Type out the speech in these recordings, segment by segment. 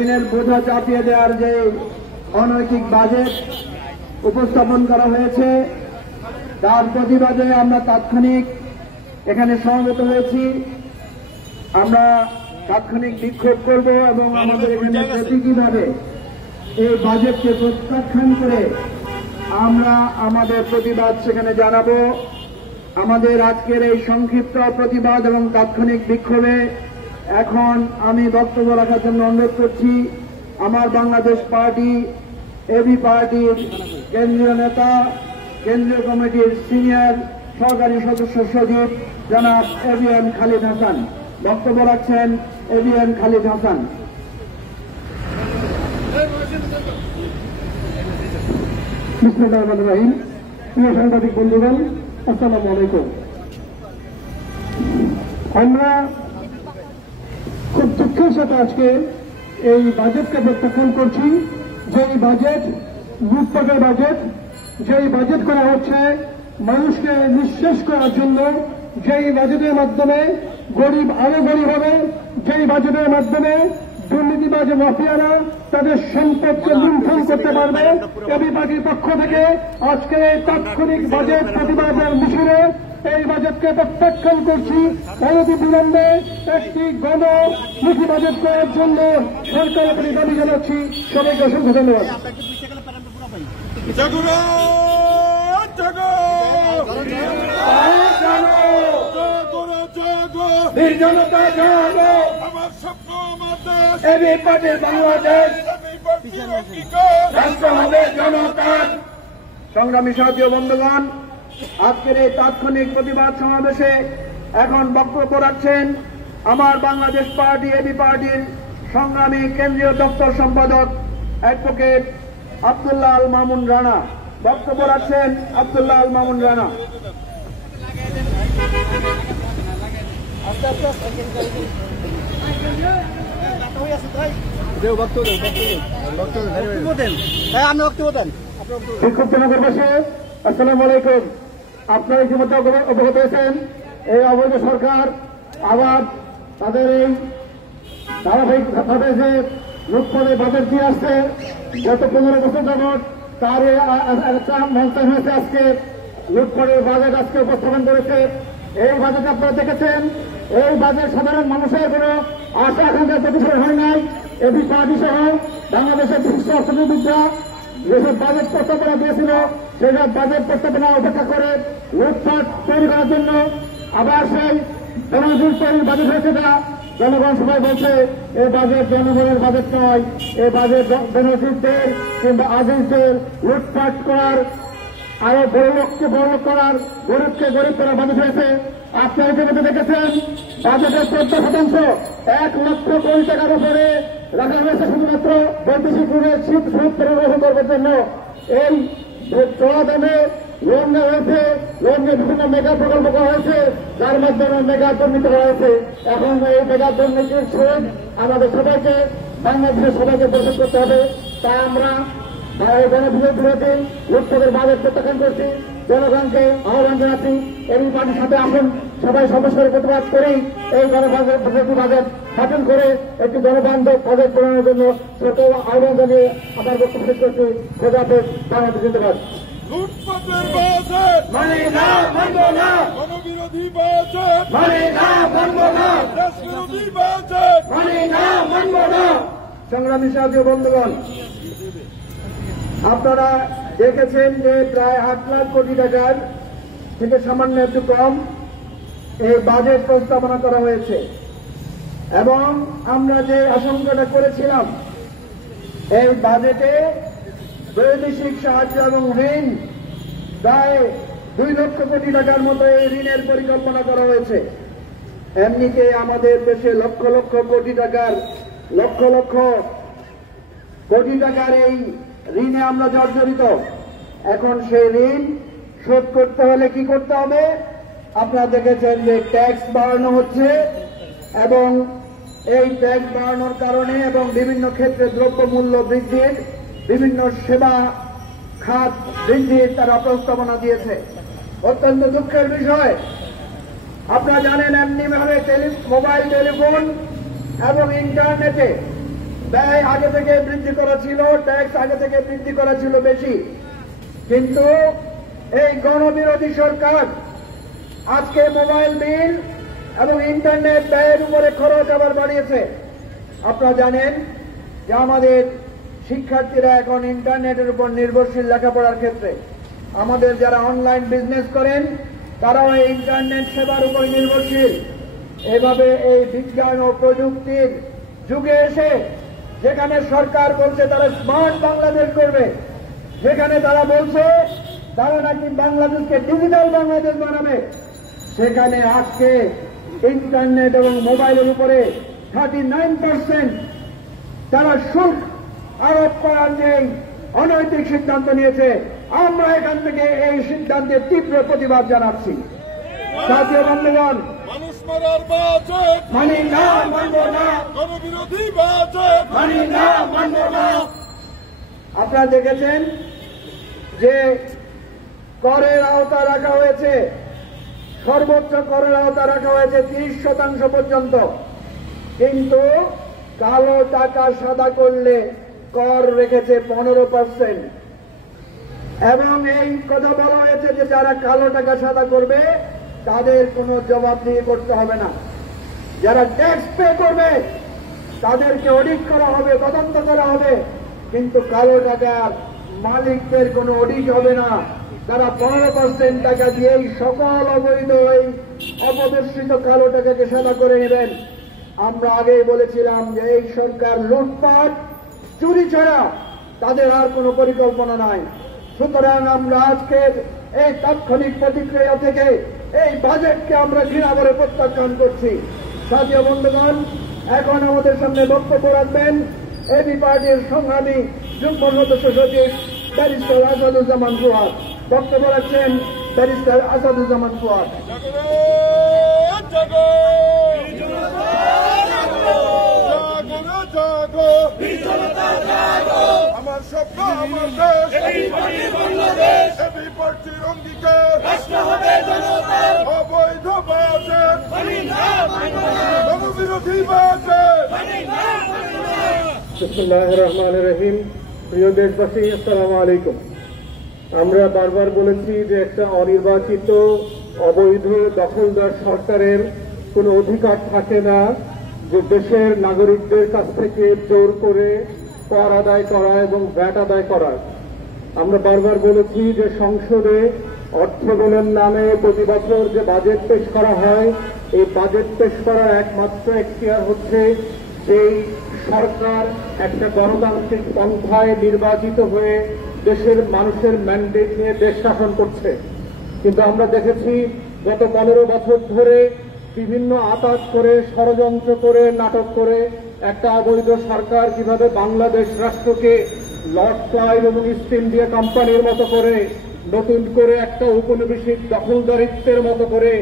ঋণের বোঝা চাপিয়ে দেওয়ার যে অনৈতিক বাজেট উপস্থাপন করা হয়েছে তার প্রতিবাদে আমরা তাৎক্ষণিক এখানে সমবেত হয়েছি। আমরা তাৎক্ষণিক বিক্ষোভ করব এবং আমাদের এখানে প্রতীকীভাবে এই বাজেটকে প্রত্যাখ্যান করে আমরা আমাদের প্রতিবাদ সেখানে জানাবো। আমাদের আজকের এই সংক্ষিপ্ত প্রতিবাদ এবং তাৎক্ষণিক বিক্ষোভে এখন আমি বক্তব্য রাখার জন্য অনুরোধ করছি আমার বাংলাদেশ পার্টি এবি পার্টির কেন্দ্রীয় নেতা, কেন্দ্রীয় কমিটির সিনিয়র সহকারী সদস্য সচিব জনাব এবিএম খালিদ হাসান। বক্তব্য রাখছেন এবিএম খালিদ হাসান। বিসমিল্লাহির রহমানির রহিম। প্রিয় সাংবাদিক বন্ধুগণ, আসসালামু আলাইকুম। আমরা খুব দুঃখের সাথে আজকে এই বাজেটকে প্রত্যাখ্যান করছি। যেই বাজেট লুটপাটের বাজেট, যেই বাজেট করা হচ্ছে মানুষকে নিঃশেষ করার জন্য, যেই বাজেটের মাধ্যমে গরিব আরো গরিব হবে, যেই বাজেটের মাধ্যমে দুর্নীতিবাজ মাফিয়ারা তাদের সম্পদকে লুণ্ঠন করতে পারবে। এবি পার্টির পক্ষ থেকে আজকে এই তাৎক্ষণিক বাজেট প্রতিবাদের মিছিলে এই বাজেটকে প্রত্যাখ্যান করছি। অনতি বিলম্বে একটি গণমুখী বাজেট করার জন্য সরকারের প্রতি দাবি জানাচ্ছি। সবাইকে অসংখ্য ধন্যবাদ। আমার স্বপ্ন আমার দেশ, এবি পার্টির বাংলাদেশ, রাষ্ট্র হবে জনতার। সংগ্রামী সাথী ও বন্ধুগণ, আজকের এই তাৎক্ষণিক প্রতিবাদ সমাবেশে এখন বক্তব্য রাখছেন আমার বাংলাদেশ পার্টি এবি পার্টির সংগ্রামী কেন্দ্রীয় দপ্তর সম্পাদক অ্যাডভোকেট আব্দুল্লাহ আল মামুন রানা। বক্তব্য রাখছেন আব্দুল্লাহ আল মামুন রানা। বিক্ষুব্ধ নগরবাসী, আসসালামু আলাইকুম। আপনারা ইতিমধ্যে অবগত হয়েছেন এই অবৈধ সরকার আবার তাদের এই ধারাবাহিক তাদের যে লুটপাটের বাজেট দিয়ে আসছে গত 15 বছর যাবৎ, তার একটা মঞ্চন হয়েছে আজকে লুটপাটের বাজেট আজকে উপস্থাপন করেছে। এই বাজেট আপনারা দেখেছেন, এই বাজেট সাধারণ মানুষের কোনো আশা আকাঙ্ক্ষার প্রতিফলন হয় নাই। এবি পার্টি সহ বাংলাদেশের শীর্ষ অর্থনীতিবিদরা যেসব বাজেট প্রস্তাবনা দিয়েছিল সেসব বাজেট প্রস্তাবনা উপেক্ষা করে লুটপাট তৈরি করার জন্য আবার সেই জনজীব তৈরির বাজেট হয়েছে। না, জনগণ সবাই বলছে এই বাজেট জনগণের বাজেট নয়, এই বাজেট জনজীবদের কিংবা আজিজদের লুটপাট করার, আরো বড় লোককে বড় লোক করার, গরিবকে গরিব করার বাজেট হয়েছে। আপনারা ইতিমধ্যে দেখেছেন বাজেটের 14% 1 লক্ষ কোটি টাকার উপরে রাখা হয়েছে শুধুমাত্র বৈদেশিক ঋণের সুদ পরিবহন করবার জন্য। এই চড়া দামে লোন নেওয়া হয়েছে, লোন নিয়ে বিভিন্ন মেগা প্রকল্প করা হয়েছে, যার মাধ্যমে মেগা দুর্নীতি করা হয়েছে। এখন এই মেগা দুর্নীতির সুদ আমাদের সবাইকে, বাংলাদেশের সবাইকে পরিশোধ করতে হবে। তাই আমরা গণবিরোধী লুটপাটের বাজেট প্রত্যাখ্যান করছি। জনগণকে আহ্বান জানাচ্ছি এবি পার্টির সাথে আসুন, সবাই সর্বস্তরে প্রতিবাদ করেই এই বাজেট বাতিল করে একটি জনবান্ধব বাজেট প্রণয়নের জন্য ছোট আহ্বান জানিয়ে আমার বক্তব্য শেষ করছি। খোদাফেজ, বাংলাদেশ জিন্দাবাদ। লুটপাটের বাজেট মানে না, মানব না। গণবিরোধী বাজেট মানে না, মানব না। দেশবিরোধী বাজেট মানে না, মানব না। সংগ্রামী সাথী বন্ধুগণ, আপনারা দেখেছেন যে প্রায় 8 লাখ কোটি টাকার থেকে সামান্য একটু কম এই বাজেট প্রস্তাবনা করা হয়েছে এবং আমরা যে আশঙ্কাটা করেছিলাম এই বাজেটে বৈদেশিক সাহায্য এবং ঋণ প্রায় 2 লক্ষ কোটি টাকার মতো এই ঋণের পরিকল্পনা করা হয়েছে। এমনিতে আমাদের দেশে লক্ষ লক্ষ কোটি টাকার এই ঋণে আমরা জর্জরিত। এখন সেই ঋণ শোধ করতে হলে কি করতে হবে? আপনারা দেখেছেন যে ট্যাক্স বাড়ানো হচ্ছে এবং এই ট্যাক্স বাড়ানোর কারণে এবং বিভিন্ন ক্ষেত্রে দ্রব্যমূল্য বৃদ্ধির, বিভিন্ন সেবা খাত বৃদ্ধির তারা প্রস্তাবনা দিয়েছে। অত্যন্ত দুঃখের বিষয়, আপনারা জানেন এমনিভাবে মোবাইল টেলিফোন এবং ইন্টারনেটে ব্যয় আগে থেকে বৃদ্ধি করা ছিল, ট্যাক্স আগে থেকে বৃদ্ধি করা ছিল বেশি, কিন্তু এই গণবিরোধী সরকার আজকে মোবাইল বিল এবং ইন্টারনেট ব্যয়ের উপরে খরচ আবার বাড়িয়েছে। আপনারা জানেন যে আমাদের শিক্ষার্থীরা এখন ইন্টারনেটের উপর নির্ভরশীল লেখাপড়ার ক্ষেত্রে, আমাদের যারা অনলাইন বিজনেস করেন তারাও এই ইন্টারনেট সেবার উপর নির্ভরশীল। এভাবে এই বিজ্ঞান ও প্রযুক্তির যুগে এসে যেখানে সরকার বলছে তারা স্মার্ট বাংলাদেশ করবে, যেখানে তারা বলছে তারা নাকি বাংলাদেশকে ডিজিটাল বাংলাদেশ বানাবে, সেখানে আজকে ইন্টারনেট এবং মোবাইলের উপরে 39% তারা শুল্ক আরোপ করার যে অনৈতিক সিদ্ধান্ত নিয়েছে। আমরা এখান থেকে এই সিদ্ধান্তের তীব্র প্রতিবাদ জানাচ্ছি। জাতীয় বন্ধুগণ, মানুষ মারার বাজেট মানি না, মানব না, গণবিরোধী বাজেট মানি না, মানব না। আপনারা দেখেছেন যে করের আওতা রাখা হয়েছে, সর্বোচ্চ করের আওতা রাখা হয়েছে 30% পর্যন্ত, কিন্তু কালো টাকা সাদা করলে কর রেখেছে 15%। এবং এই কথা বলা হয়েছে যে যারা কালো টাকা সাদা করবে তাদের কোনো জবাবদিহি করতে হবে না, যারা ট্যাক্স পে করবে তাদেরকে অডিট করা হবে, তদন্ত করা হবে, কিন্তু কালো টাকার মালিকদের কোনো অডিট হবে না। তারা 15% টাকা দিয়েই সকল অবৈধ এই অপদর্শিত কালো টাকাকে সাদা করে নেবেন। আমরা আগেই বলেছিলাম যে এই সরকার লুটপাট চুরি ছাড়া তাদের আর কোনো পরিকল্পনা নাই। সুতরাং আমরা আজকের এই তাৎক্ষণিক প্রতিক্রিয়া থেকে এই বাজেটকে আমরা ঘৃণা করে প্রত্যাখ্যান করছি। জাতীয় বন্ধুগণ, এখন আমাদের সামনে বক্তব্য রাখবেন এবি পার্টির সংগ্রামী যুগ্ম সদস্য সচিব ব্যারিস্টার আসাদুজ্জামান ফুয়াদ। বক্তব্য রাখছেন ব্যারিস্টার আসাদুজ্জামান ফুয়াদ। জাগো জাগো, আমার স্বপ্ন আমার দেশ, এবি পার্টির অঙ্গীকার, অবৈধ বাজেট, গণবিরোধী বাজেট। বিসমিল্লাহির রহমানির রহিম। প্রিয় দেশবাসী, আসসালামু আলাইকুম। আমরা বারবার বলেছি যে একটা অনির্বাচিত অবৈধ দখলদার সরকারের কোনো অধিকার থাকে না যে দেশের নাগরিকদের কাছ থেকে জোর করে কর আদায় করা এবং ভ্যাট আদায় করা। আমরা বারবার বলেছি যে সংসদে অর্থ বিলের নামে প্রতি বছর যে বাজেট পেশ করা হয়, এই বাজেট পেশ করার একমাত্র এখতিয়ার হচ্ছে যেই সরকার একটা গণতান্ত্রিক পন্থায় নির্বাচিত হয়ে দেশের মানুষের ম্যান্ডেট নিয়ে দেশ শাসন করছে। কিন্তু আমরা দেখেছি গত 15 বছর ধরে বিভিন্ন আতাত করে, ষড়যন্ত্র করে, নাটক করে একটা অবৈধ সরকার কিভাবে বাংলাদেশ রাষ্ট্রকে লর্ড ক্লাইভ এবং ইস্ট ইন্ডিয়া কোম্পানির মতো করে নতুন করে একটা উপনিবেশিক দখলদারিত্বের মতো করে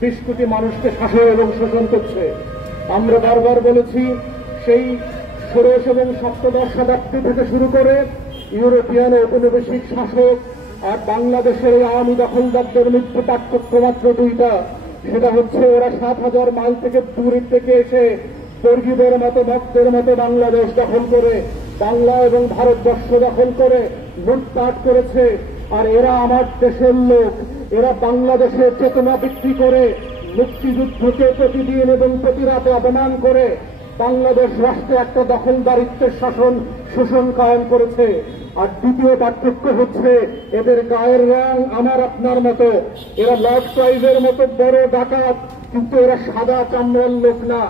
20 কোটি মানুষকে শাসন এবং শোষণ করছে। আমরা বারবার বলেছি সেই ষোড়শ এবং সপ্তদশ শতাব্দী থেকে শুরু করে ইউরোপিয়ান ঔপনিবেশিক শাসক আর বাংলাদেশের এই আওয়ামী দখলদারদের মধ্যে পার্থক্য মাত্র দুইটা। সেটা হচ্ছে ওরা 7,000 মাইল থেকে দূরের থেকে এসে বর্গীদের মতো ভক্তের মতো বাংলাদেশ দখল করে, বাংলা এবং ভারতবর্ষ দখল করে লুটপাট করেছে। আর এরা আমার দেশের লোক, এরা বাংলাদেশের চেতনা বিক্রি করে মুক্তিযুদ্ধকে প্রতিদিন এবং প্রতি রাতে অপমান করে বাংলাদেশ রাষ্ট্রে একটা দখলদারিত্বের শোষণ কায়েম করেছে। আর দ্বিতীয় পার্থক্য হচ্ছে এদের গায়ের রং আমার আপনার মতো, এরা লর্ড ক্লাইভের মতো বড় ডাকাত, কিন্তু এরা সাদা চামড়ার লোক না।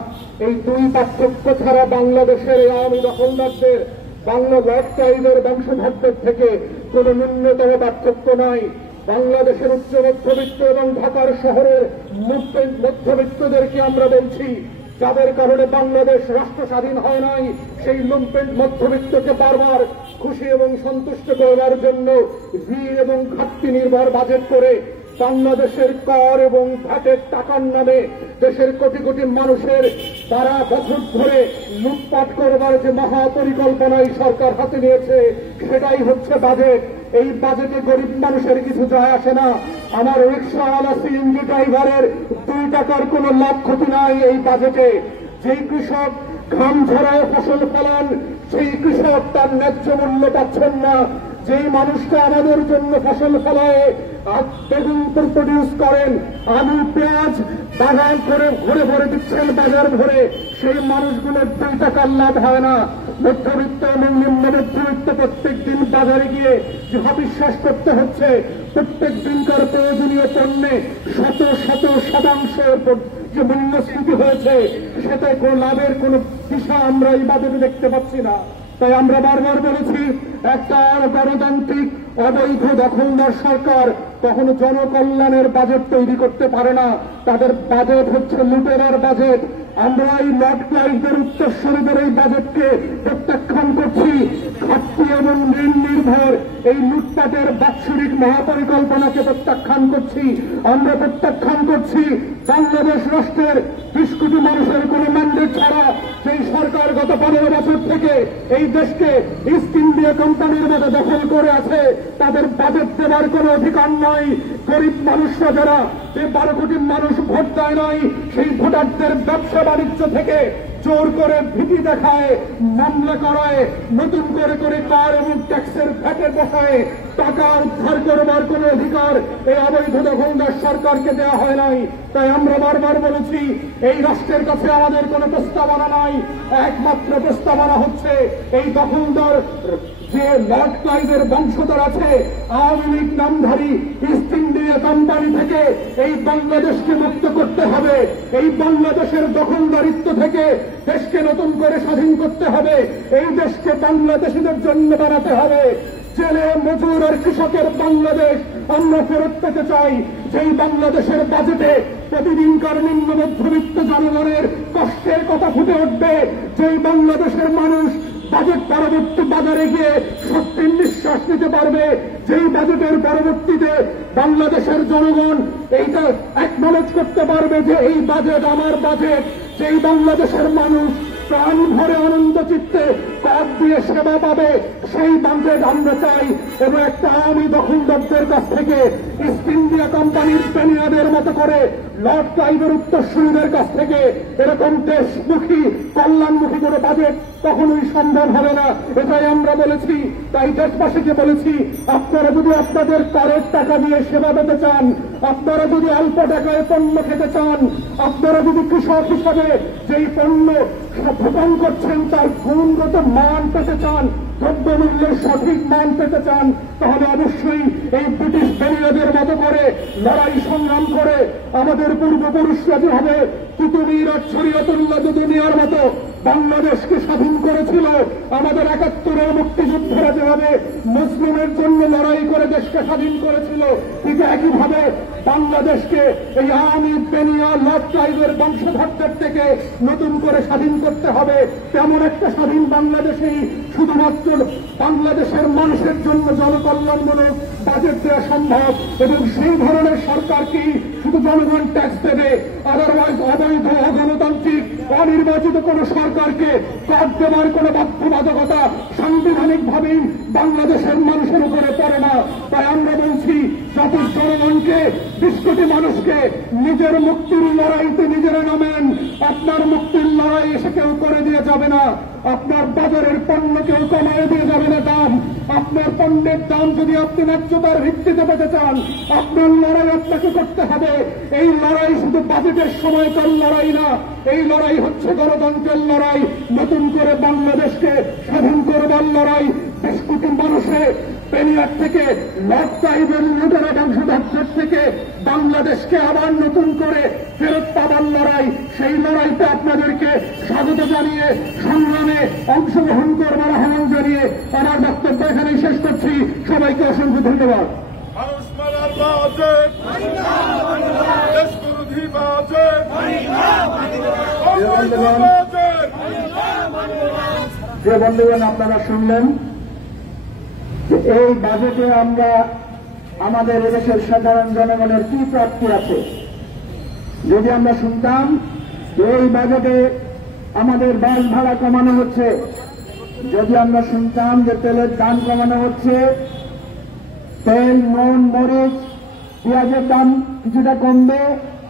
এই দুই পার্থক্য ছাড়া বাংলাদেশের এই আওয়ামী দখলদারদের বাংলা লর্ড ক্লাইভের বংশধরদের থেকে কোন ন্যূনতম পার্থক্য নাই। বাংলাদেশের উচ্চ মধ্যবিত্ত এবং ঢাকার শহরের মধ্যবিত্তদেরকে আমরা বলছি, যাদের কারণে বাংলাদেশ রাষ্ট্র স্বাধীন হয় নাই, সেই লুম্পেন্ট মধ্যবিত্তকে বারবার খুশি এবং সন্তুষ্ট করবার জন্য ঋণ এবং ঘাটতি নির্ভর বাজেট করে বাংলাদেশের কর এবং ভ্যাটের টাকার নামে দেশের কোটি কোটি মানুষের তারা বছর ধরে লুটপাট করবার যে মহাপরিকল্পনাই সরকার হাতে নিয়েছে, সেটাই হচ্ছে বাজেট। এই বাজেটে গরিব মানুষের কিছু যায় আসে না। আমার রিক্সাওয়ালা সিএনজি ড্রাইভারের 2 টাকার কোনো লাভ ক্ষতি নাই এই বাজেটে। যেই কৃষক ঘাম ঝরায় ফসল ফলান সেই কৃষক তার ন্যায্য মূল্য পাচ্ছেন না। যেই মানুষটা আমাদের জন্য ফসল ফলায়, বেগুন প্রডিউস করেন, আলু পেঁয়াজ বাগান করে ঘুরে ভরে দিচ্ছেন বাজার ভরে, সেই মানুষগুলোর 2 টাকার লাভ হয় না। মধ্যবিত্ত এবং নিম্ন মধ্যবিত্ত প্রত্যেক দিন বাজারে গিয়ে যে বিশ্বাস করতে হচ্ছে প্রত্যেক দিনকার প্রয়োজনীয় পণ্যে শত শত শতাংশের যে মূল্যস্ফীতি হয়েছে, সেটাই কোনো লাভের কোনো দিশা আমরা এই বাজারে দেখতে পাচ্ছি না। তাই আমরা বারবার বলেছি, একটা গণতান্ত্রিক অবৈধ দখলদার সরকার কখনো জনকল্যাণের বাজেট তৈরি করতে পারে না। তাদের বাজেট হচ্ছে লুটেরার বাজেট। আমরা এই লর্ড ক্লাইভের উত্তরসূরিদের এই বাজেটকে প্রত্যাখ্যান করছি। ঘাটতি এবং ঋণ নির্ভর এই লুটপাটের বাৎসরিক মহাপরিকল্পনাকে প্রত্যাখ্যান করছি। আমরা প্রত্যাখ্যান করছি বাংলাদেশ রাষ্ট্রের 20 কোটি মানুষের কোন ম্যান্ডেট ছাড়া সেই সরকার গত 15 বছর থেকে এই দেশকে ইস্ট ইন্ডিয়া কোম্পানির মতো দখল করে আছে। তাদের বাজেট দেওয়ার কোন অধিকার নাই। গরিব মানুষরা যারা যে 12 কোটি মানুষ ভোট দেয় নাই, সেই ভোটারদের ব্যবসা বাণিজ্য থেকে জোর করে ভীতি দেখায়, মামলা করায়, নতুন করে করে কার এবং ট্যাক্সের ভ্যাটে বসায় টাকা উদ্ধার করবার কোন অধিকার এই অবৈধ দখলদার সরকারকে দেওয়া হয় নাই। তাই আমরা বারবার বলেছি, এই রাষ্ট্রের কাছে আমাদের কোন প্রস্তাবনা নাই। একমাত্র প্রস্তাবনা হচ্ছে এই দখলদার যে লর্ড ক্লাইভের বংশধর আছে, আওয়ামী লীগ নামধারী ইস্ট ইন্ডিয়া কোম্পানি থেকে এই বাংলাদেশকে মুক্ত করতে হবে। এই বাংলাদেশের দখলদারিত্ব থেকে দেশকে নতুন করে স্বাধীন করতে হবে। এই দেশকে বাংলাদেশিদের জন্য বানাতে হবে। জেলে মজুর আর কৃষকের বাংলাদেশ আমরা ফেরত পেতে চাই। যেই বাংলাদেশের বাজেটে প্রতিদিনকার নিম্ন মধ্যবিত্ত জনগণের কষ্টের কথা ফুটে উঠবে, যেই বাংলাদেশের মানুষ বাজেট পরবর্তী বাজারে গিয়ে স্বস্তির নিঃশ্বাস নিতে পারবে, যেই বাজেটের পরবর্তীতে বাংলাদেশের জনগণ এইটা অ্যাকনলেজ করতে পারবে যে এই বাজেট আমার বাজেট, যেই বাংলাদেশের মানুষ প্রাণ ভরে আনন্দ চিত্তে কর দিয়ে সেবা পাবে, সেই বাজেট আমরা চাই। এবং একটা আওয়ামী দখলদারদের কাছ থেকে ইস্ট ইন্ডিয়া কোম্পানির স্পেনিয়াদের মতো করে লর্ড ক্লাইভের উত্তরসূরিদের কাছ থেকে এরকম দেশমুখী কল্যাণমুখী কোনো বাজেট কখনোই সম্ভব হবে না। এটাই আমরা বলেছি। তাই দেশবাসীকে বলেছি, আপনারা যদি আপনাদের করের টাকা দিয়ে সেবা পেতে চান, আপনারা যদি অল্প টাকায় পণ্য খেতে চান, আপনারা যদি কৃষক হিসাবে যেই পণ্য ভোগান করছেন তার গুণগত মান পেতে চান, দ্রব্যমূল্যের সঠিক মান পেতে চান, তাহলে অবশ্যই এই ব্রিটিশ বেনিয়াদের মতো করে লড়াই সংগ্রাম করে আমাদের পূর্বপুরুষরা যেভাবে কুতুবীর আর শরীয়তুল্লাহ দুনিয়ার মতো বাংলাদেশকে স্বাধীন করেছিল, আমাদের 71-এর মুক্তিযুদ্ধরা যেভাবে মুসলিমের জন্য লড়াই করে দেশকে স্বাধীন করেছিল, ঠিক একইভাবে বাংলাদেশকে এই আওয়ামী বেনিয়া লর্ড ক্লাইভের বংশধরদের থেকে নতুন করে স্বাধীন করতে হবে। তেমন একটা স্বাধীন বাংলাদেশেই শুধুমাত্র বাংলাদেশের মানুষের জন্য জনকল্যাণমূলক বাজেট দেওয়া সম্ভব। এবং সেই ধরনের সরকারকেই শুধু জনগণ ট্যাক্স দেবে। আদারওয়াইজ অবৈধ অগণতান্ত্রিক অনির্বাচিত কোন সরকারকে কর দেওয়ার কোন বাধ্যবাধকতা সাংবিধানিকভাবেই বাংলাদেশের মানুষের উপরে পড়ে না। তাই আমরা বলছি, যত জনগণকে 20 কোটি মানুষকে নিজের মুক্তির লড়াইতে নিজেরা নামেন। আপনার মুক্তির লড়াই এসে কেউ করে দিয়ে যাবে না। আপনার বাজারের পণ্য কেউ কমায় দিয়ে যাবে না দাম। আপনার পণ্যের দাম যদি আপনি ন্যায্যতার ভিত্তিতে পেতে চান, আপনার লড়াই আপনাকে করতে হবে। এই লড়াই শুধু বাজেটের সময়কার লড়াই না, এই লড়াই হচ্ছে গণতন্ত্রের লড়াই, নতুন করে বাংলাদেশকে স্বাধীন করবার লড়াই। 20 কোটি মানুষের পেনিয়ার থেকে লর্ড ক্লাইভের লুটেরা বংশধরদের থেকে বাংলাদেশকে আবার নতুন করে ফেরত পাবার লড়াই। সেই লড়াইতে আপনাদেরকে স্বাগত জানিয়ে সংগ্রামে অংশগ্রহণ করবার আহ্বান জানিয়ে আমার বক্তব্য এখানেই শেষ করছি। সবাইকে অসংখ্য ধন্যবাদ। মানুষ মারার বাজেট, দেশবিরোধী বাজেট, অবৈধ বাজেট। যে বন্ধুগণ, আপনারা শুনলেন যে এই বাজেটে আমরা আমাদের এদেশের সাধারণ জনগণের কি প্রাপ্তি আছে। যদি আমরা শুনতাম যে এই বাজেটে আমাদের বাস ভাড়া কমানো হচ্ছে, যদি আমরা শুনতাম যে তেলের দাম কমানো হচ্ছে, তেল, নুন, মরিচ, পেঁয়াজের দাম কিছুটা কমবে,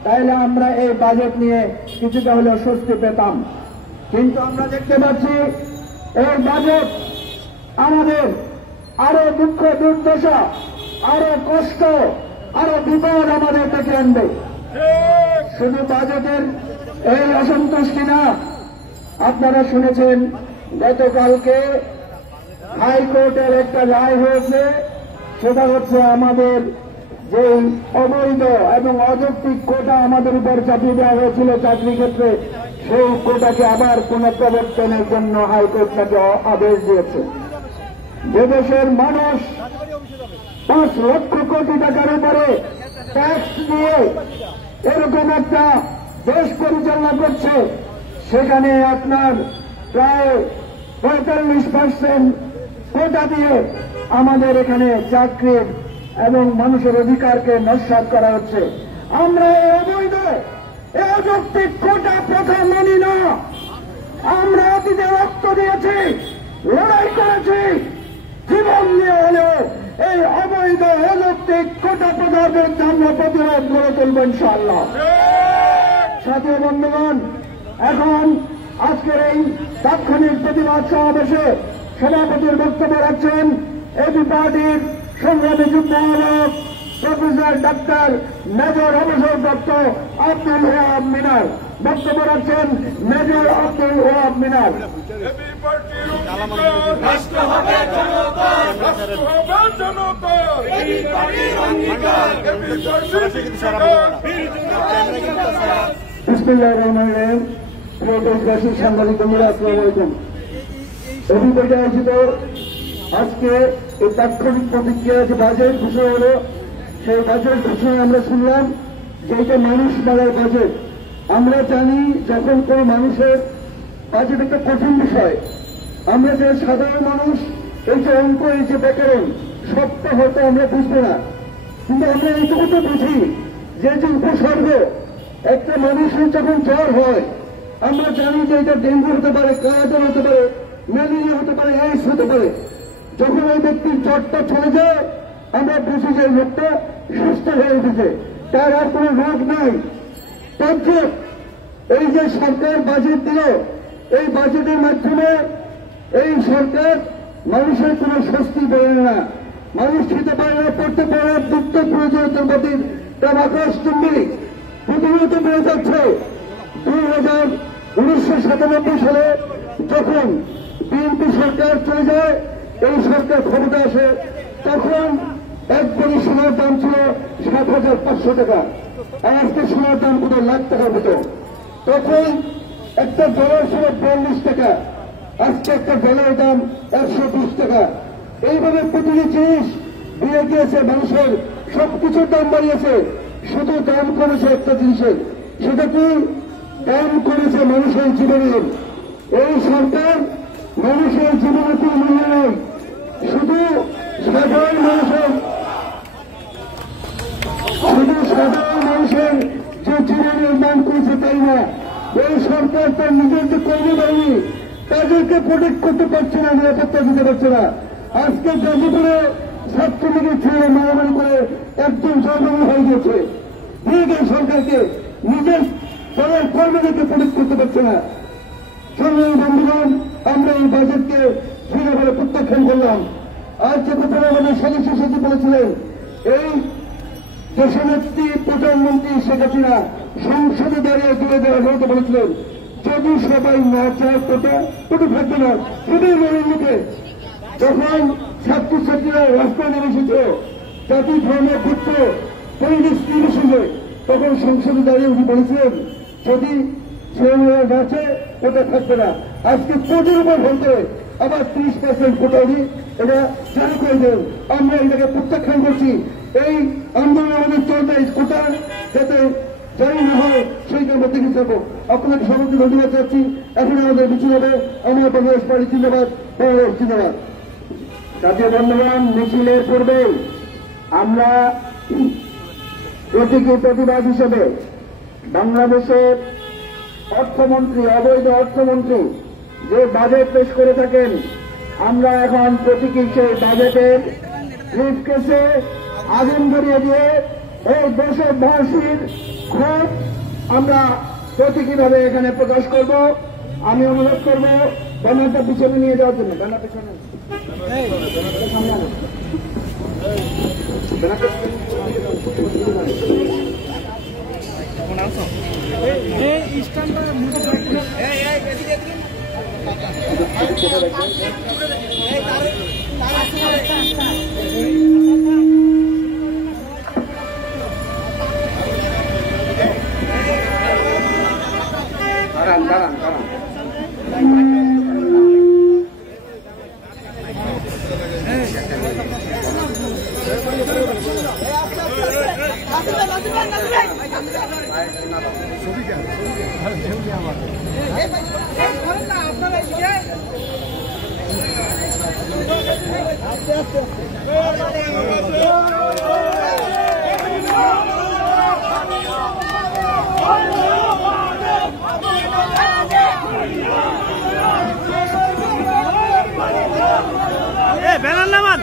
তাহলে আমরা এই বাজেট নিয়ে কিছুটা হলেও স্বস্তি পেতাম। কিন্তু আমরা দেখতে পাচ্ছি এই বাজেট আমাদের আরো দুঃখ দুর্দশা, আরো কষ্ট, আরো বিপদ আমাদের ডেকে আনবে। শুধু বাজেটের এই অসন্তুষ্টি না, আপনারা শুনেছেন গতকালকে হাইকোর্টের একটা রায় হয়েছে, সেটা হচ্ছে আমাদের যে অবৈধ এবং অযৌক্তিক কোটা আমাদের উপর চাপিয়ে দেওয়া হয়েছিল চাকরি ক্ষেত্রে, সেই কোটাকে আবার পুনঃপ্রবর্তনের জন্য হাইকোর্ট তাকে আদেশ দিয়েছে। যে দেশের মানুষ 5 লক্ষ কোটি টাকার উপরে ট্যাক্স দিয়ে এরকম একটা দেশ পরিচালনা করছে, সেখানে আপনার প্রায় 45% কোটা দিয়ে আমাদের এখানে চাকরির এবং মানুষের অধিকারকে নস্যাৎ করা হচ্ছে। আমরা এই অবৈধ এই অযৌক্তিক কোটা প্রথা মানি না। আমরা অতীতে রক্ত দিয়েছি, লড়াই করেছি, জীবন দিয়ে হলেও এই অবৈধ অযৌক্তিক কোটা প্রথার বিরুদ্ধে আমরা প্রতিরোধ গড়ে তুলব ইনশাআল্লাহ। সাথী বন্ধুগণ, এখন আজকের এই তাৎক্ষণিক প্রতিবাদ সমাবেশে সভাপতির বক্তব্য রাখছেন এবি পার্টির সংগ্রামী যুগ্ম আহ্বায়ক প্রফেসর ডাক্তার মেজর অবসরপ্রাপ্ত আব্দুল ওয়াহাব মিনার। বক্তব্য রাখছেন মেজর আব্দুল ওয়াহাব মিনার। রাষ্ট্র হবে জনতার, রাষ্ট্র হবে জনতার, বিসমিল্লাহির রহমানির রহিম। প্রিয় দেশবাসী, সাংবাদিক বন্ধুরা, আসসালামু আলাইকুম। এবি পার্টি আয়োজিত আজকে এই তাৎক্ষণিক প্রতিক্রিয়া যে বাজেট ঘোষণা হল, সেই বাজেট ঘোষণায় আমরা শুনলাম যে এটা মানুষ মারার বাজেট। আমরা জানি যখন কোন মানুষের বাজেট একটা কঠিন বিষয়, আমরা যে সাধারণ মানুষ এই যে অঙ্ক, এই যে ব্যাকরণ, সবটা হয়তো আমরা বুঝবো না, কিন্তু আমরা এইটুকু তো বুঝি যে যে উপসর্গ একটা মানুষের যখন জ্বর হয়, আমরা জানি যে এটা ডেঙ্গু হতে পারে, কালাজ্বর হতে পারে, ম্যালেরিয়া হতে পারে, এইডস হতে পারে। যখন ওই ব্যক্তির জ্বরটা চলে যায়, আমরা বুঝি যে লোকটা সুস্থ হয়ে উঠেছে, তার আর কোনো রোগ নাই। তদ্রুপ এই যে সরকার বাজেট দিল, এই বাজেটের মাধ্যমে এই সরকার মানুষের কোনো স্বস্তি দেয় না। মানুষ খেতে পারে না, পড়তে পারে না, দুঃখ প্রয়োজনীয়তার প্রতি তার আকাশচুম্বী প্রতিনিয়ত বেড়ে যাচ্ছে। 1997 সালে যখন বিএনপি সরকার চলে যায়, এই সরকার ক্ষমতা আসে, তখন 1 ভরি সোনার দাম ছিল 7,500 টাকা, আর আজকে সোনার দাম কত লাখ টাকার মতো। তখন একটা ডলার ছিল 42 টাকা, আজকে একটা ডলারের দাম 120 টাকা। এইভাবে প্রতিটি জিনিস বেড়ে গিয়েছে, মানুষের সবকিছুর দাম বাড়িয়েছে, শুধু দাম কমেছে একটা জিনিসের, সেটা কি? দাম করেছে মানুষের জীবনের। এই সরকার মানুষের জীবনে কোনো মূল্য নেই, শুধু সাধারণ মানুষের যে জীবনের দাম করেছে তাই না, এই সরকার তার নিজের যে কর্মী বাহিনী তাদেরকে প্রোটেক্ট করতে পারছে না, নিরাপত্তা দিতে পারছে না। আজকে গাজীপুরে ছাত্রলীগের ছেলে মারামারি করে একজন জনগণ হয়ে গেছে, ঠিক এই সরকারকে নিজের দলের কর্মীদেরকে প্রোটেক্ট করতে পারছে না। সংগ্রামী বন্ধুগণ, আমরা এই বাজেটকে দৃঢ়ভাবে প্রত্যাখ্যান করলাম। আজ যে কথা আমাদের সদস্য সচিব বলেছিলেন, এই দেশনেত্রী প্রধানমন্ত্রী শেখ হাসিনা সংসদে দাঁড়িয়ে তুলে দেওয়া হতে বলেছিলেন, যদি সবাই না চায় কোটা থাকবে না, শুধু মনের মুখে। যখন ছাত্রছাত্রীরা রাস্তায় নেমে এসেছিল জাতি ধর্ম পুত্র পরিবেশ নির্বিশেষে, তখন সংসদে দাঁড়িয়ে উনি বলেছিলেন, যদি ছেলেমেয়েরা নাচে কোটা থাকবে না। আজকে কোটির উপর বলতে আবার 30% কোটা উনি এটা চালু করে দেন। আমরা এটাকে প্রত্যাখ্যান করছি। এই আন্দোলন আমাদের চলবে, কোটা যাতে জারি না হয় সেইটার মধ্যে কিছু থাকবো। আপনাকে সবাইকে ধন্যবাদ চাচ্ছি। এখন আমাদের মিছিল হবে আমার বাংলাদেশ পার্টি জিন্দাবাদ, বাংলাদেশ জিন্দাবাদ। জাতীয় বন্ধুগণ, মিছিলের পূর্বে আমরা প্রতীকী প্রতিবাদ হিসেবে বাংলাদেশের অর্থমন্ত্রী, অবৈধ অর্থমন্ত্রী যে বাজেট পেশ করে থাকেন, আমরা এখন প্রতীকী সেই বাজেটের ব্রিফকেসে আগুন ধরিয়ে দিয়ে এই দেশবাসীর ক্ষোভ আমরা প্রতীকীভাবে এখানে প্রকাশ করব। আমি অনুরোধ করব ব্যানারটা পিছনে নিয়ে যাওয়ার জন্য, ব্যানার পিছনে সামনে আনো। দাঁড়ান দাঁড়ান দাঁড়ান। ব্যানার নামান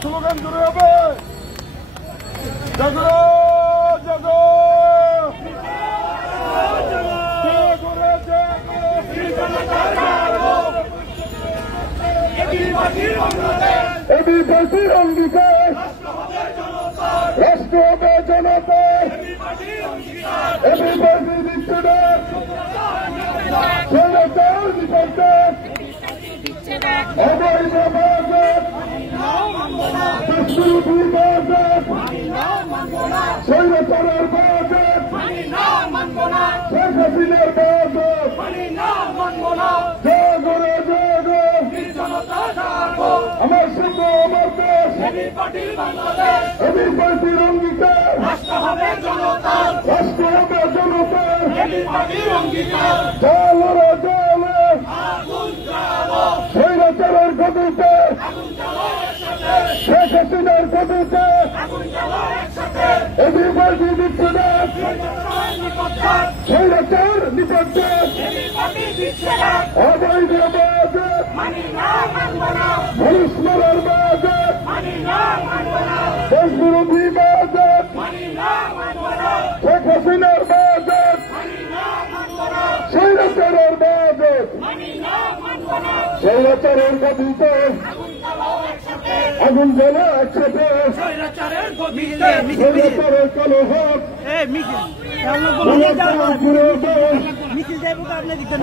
স্লোগান জুড়ে হবে জাগো জাগো এবিপার্টির অঙ্গীকার রাষ্ট্র হবে জনতা এবিপার্টি দিচ্ছে না জনতার বিপক্ষে অবৈধ বাজার বিরোধী বাজার স্বৈরাচারের বাজার শেখ হাসিনার বাজার জাগরে জাগো আমার শুধু আমার দেশ এবিপার্টির অঙ্গীকার রাষ্ট্র হবে জনতার জালরে জালে স্বৈরাচারের গতিতে শেখ হাসিনার গতিতে এবিপার্টি দিচ্ছে না স্বৈরাচার নিপক্ষে অবৈধ বাজার মানুষ মারার বাজার দেশ বিরোধী বাজার শেখ হাসিনার বাজার স্বৈরাচারের বাজার স্বৈরাচারের গতিতে আগুন জ্বলা একসাথে স্বৈরাচারের কালো হাত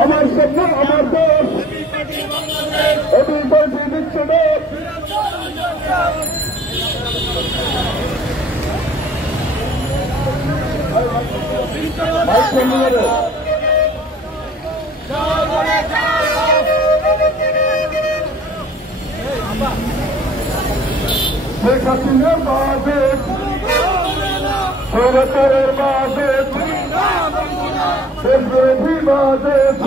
আমার স্বপ্ন আমার দেশ এবিপার্টি দিচ্ছে না শেখ হাসিনার বাজেট স্বৈরাচারের বাজেট দেশ বিরোধী বাজেট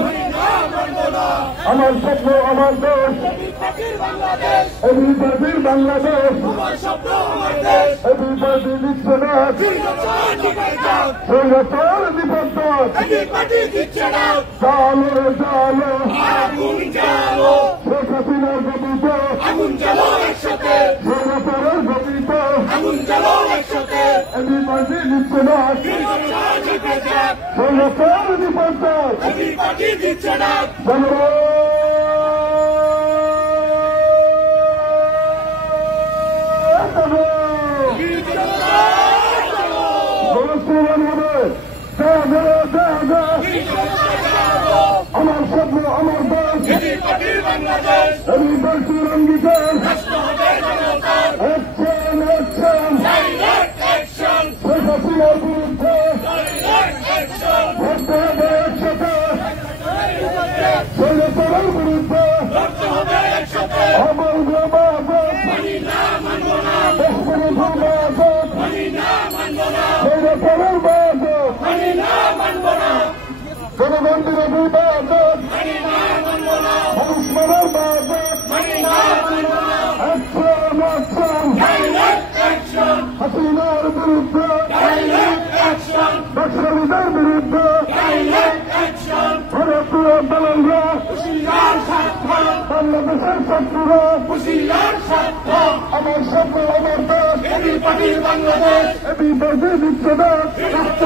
আমার স্বপ্ন আমার দেশ এবিপার্টির বাংলাদেশ এবিপার্টি দিচ্ছে না স্বৈরাচার নিপক্ষে জালো জালো শেখ হাসিনার গতিতে স্বৈরাচারের গতিতে এবিপার্টি দিচ্ছে না স্বৈরাচার নিপক্ষে আমার স্বপ্ন বিরোধী বাজেট মানুষ মারার বাজেট হাসিনার বিরুদ্ধে নকশালীদের বিরুদ্ধে ভারতীয় দলেরা বাংলাদেশের শত্রুরা আমার স্বপ্ন আমার দেশ বাংলাদেশ এবি বেঁধে দিচ্ছে দেশ রাষ্ট্র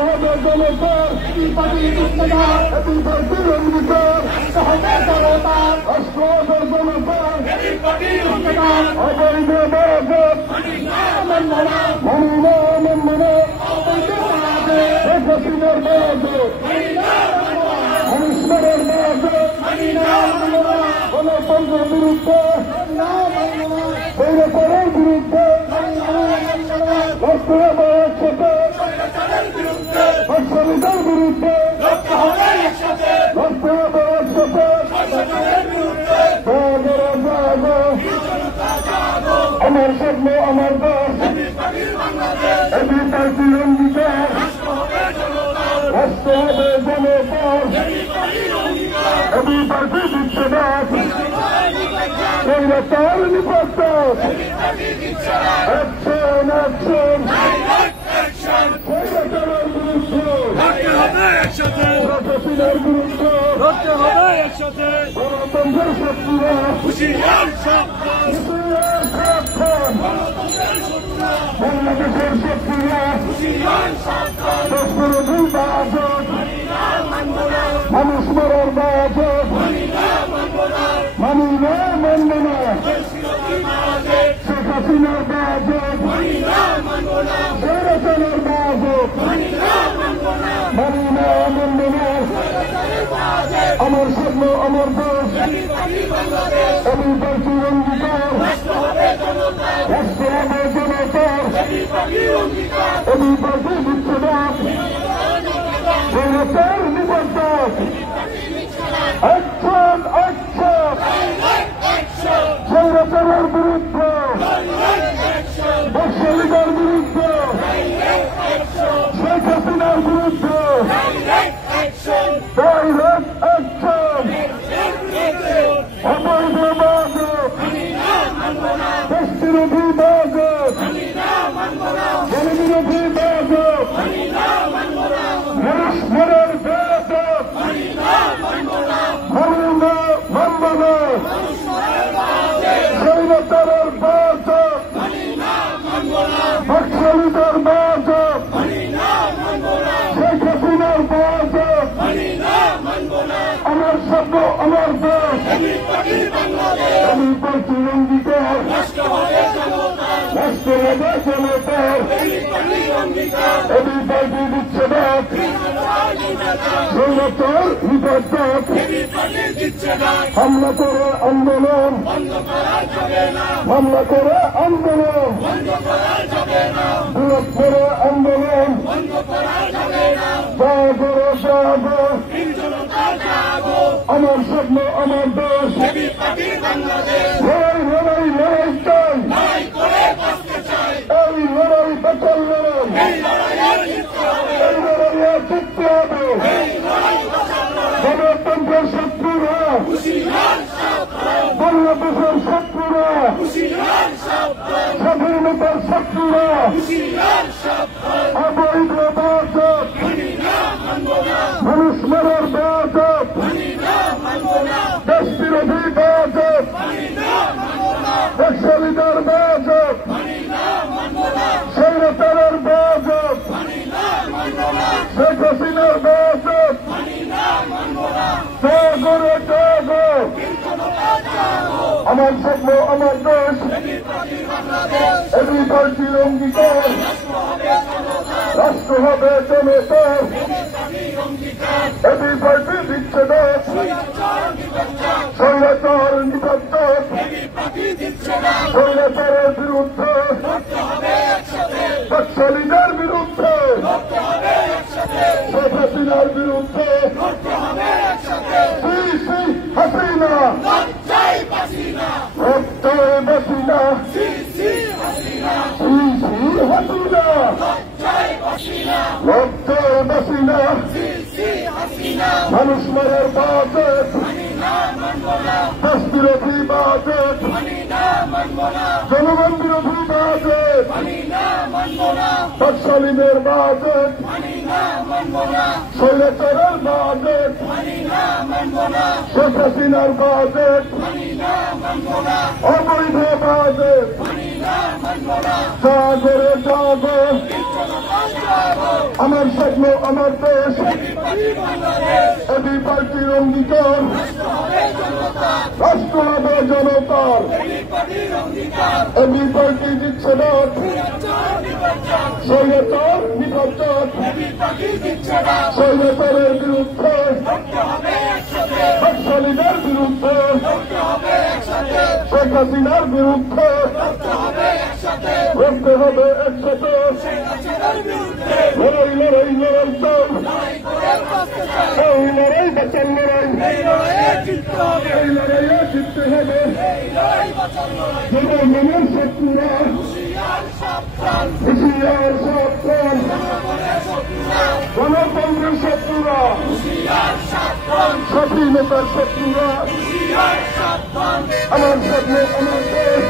হবে জনতার এবি বেঁধে অঙ্গীকার রাষ্ট্র হবে জনতার অবৈধ বাজেট মানি না মানবনা শেখ হাসিনার বাজেট মানুষের বাজেট গণতন্ত্রের বিরুদ্ধে বৈরকরের বিরুদ্ধে রাষ্ট্র হবে একসাথে নকশালীদের বিরুদ্ধে রাষ্ট্র হবে একসাথে আমার স্বপ্ন আমার দেশ এবি পার্টির অঙ্গীকার রাষ্ট্র হবে জনতার এবি পার্টি দিচ্ছে দেশ তার নিপত্ত অ্যাকশন স্বৈরাচারের বিরুদ্ধে প্রশাসনের বিরুদ্ধে গণতন্ত্রের শত্রুরা বাংলাদেশের শত্রুরা বিরোধী বাজেট মানুষ মারার বাজেট মানি না মানব না শেখ হাসিনার বাজেট স্বৈরাচারের বাজেট মানি না মানব না আমার স্বপ্ন আমার দেশ এবি পার্টির অঙ্গীকার রাষ্ট্র হবে জনতার এবি পার্টি দিচ্ছে দেশ স্বৈরাচার নিবন্ধক অ্যাকশন স্বৈরাচারের বিরুদ্ধে নকশালীদের বিরুদ্ধে শেখ হাসিনার বিরুদ্ধে ডাইরেক্ট অ্যাকশন অবৈধ বাজেট দেশ বিরোধী বাজেট জনবিরোধী বাজেট মানুষের বাজেট মানব না স্বৈরাচারের বাজেট নকশালীদের বাজেট শেখ হাসিনার বাজেট আমার স্বপ্ন আমার দেশ এবি পার্টির অঙ্গীকার রাষ্ট্র হবে জনতার এবি পার্টি দিচ্ছে দেশ স্বৈরাচার নিবদ্ধক হামলা করে আন্দোলন বিরোধ করে আন্দোলন আমার স্বপ্ন আমার দেশ লড়াই চাই এই লড়াই বেতন লড়াই এই লড়াইয়ে জিততে হবে গণতন্ত্রের শত্রুরা বাংলাদেশের শত্রুরা স্বাধীনতার শত্রুরা অবৈধ বাজেট মানুষ মারার বাজেট দেশ বিরোধী বাজেট নকশালীদের বাজেট স্বৈরাচারের বাজেট শেখ হাসিনার বাজেট আমার স্বপ্ন আমার দেশ এবি পার্টির অঙ্গীকার রাষ্ট্র হবে জনতার এবি পার্টি দিচ্ছে দেশ স্বৈরাচার নিবদ্ধক স্বৈরাচারের বিরুদ্ধে নকশালীদের বিরুদ্ধে শেখ হাসিনার বিরুদ্ধে হাসিনা হাসিনা হাসিনা স্বৈরাচারের বাজেট, দেশ বিরোধী বাজেট, জনগণ বিরোধী বাজেট, তৎকালীনের বাজেট, স্বৈরাচারের বাজেট, শেখ হাসিনার বাজেট, অবৈধ বাজেট, জাগরে জাগো, আমার স্বপ্ন আমার দেশ, এবি পার্টির অঙ্গীকার, রাষ্ট্র হবে জনতার, এবি পার্টি দিচ্ছে না, স্বৈরাচার নির্বাচন, স্বৈরাচারের বিরুদ্ধে, নকশালীদের বিরুদ্ধে, শেখ হাসিনার বিরুদ্ধে লড়তে হবে একসাথে, লড়াই লড়াই লড়াই চল, এই লড়াই বাঁচান লড়াই, এই লড়াইয়ে জিততে হবে, জনগণের শত্রুরা হুঁশিয়ার সাবধান, গণতন্ত্রের শত্রুরা, স্বাধীনতার শত্রুরা, আমার স্বপ্ন আমার দেশ,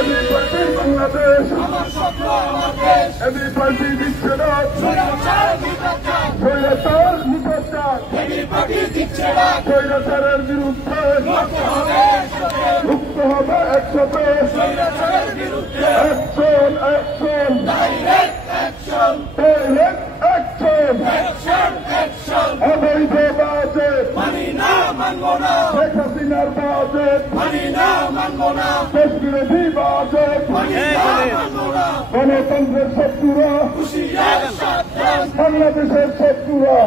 AB party Bangladesh, AB party দিচ্ছে না, স্বৈরাচার নির্বাচন, স্বৈরাচারের বিরুদ্ধে মুক্ত হবে একসাথে, অ্যাকশন অ্যাকশন ডাইরেক্ট অ্যাকশন, অবৈধ বাজেট, শেখ হাসিনার বাজেট, দেশ বিরোধী বাজেট, গণতন্ত্রের শত্রুরা, বাংলাদেশের শত্রুরা,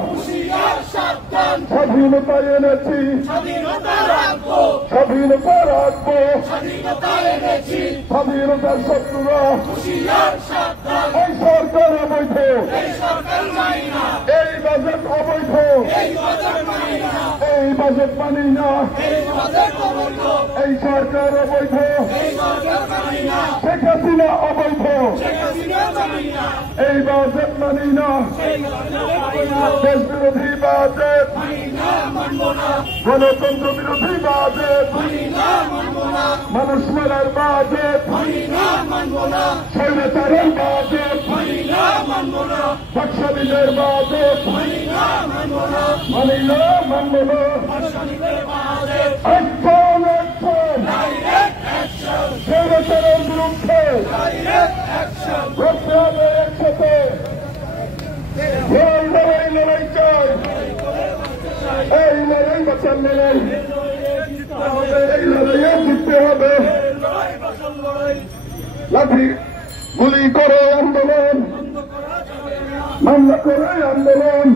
স্বাধীনতা এনেছি, স্বাধীনতা রাখবো, স্বাধীনতার শত্রুরা, এই সরকার অবৈধ, এই বাজেট অবৈধ, এই বাজেট মানি না, এই সরকার অবৈধ, শেখ হাসিনা অবৈধ, এই বাজেট মানি না, দেশ বিরোধী বাজেট, গণতন্ত্র বিরোধী বাজেট, মানুষ মারার বাজেট, স্বৈরাচারের বাজেট, নকশালীদের বাজেট, মানি না মানব না, অ্যাকশন অ্যাকশন, স্বৈরাচারের বিরুদ্ধে করতে হবে একসাথে, লড়াই লড়াই লড়াই চাই, এই লড়াই বাঁচান লড়াই, এই লড়াইয়ে জিততে হবে, লাঠি গুলি করে আন্দোলন, মামলা করে আন্দোলন,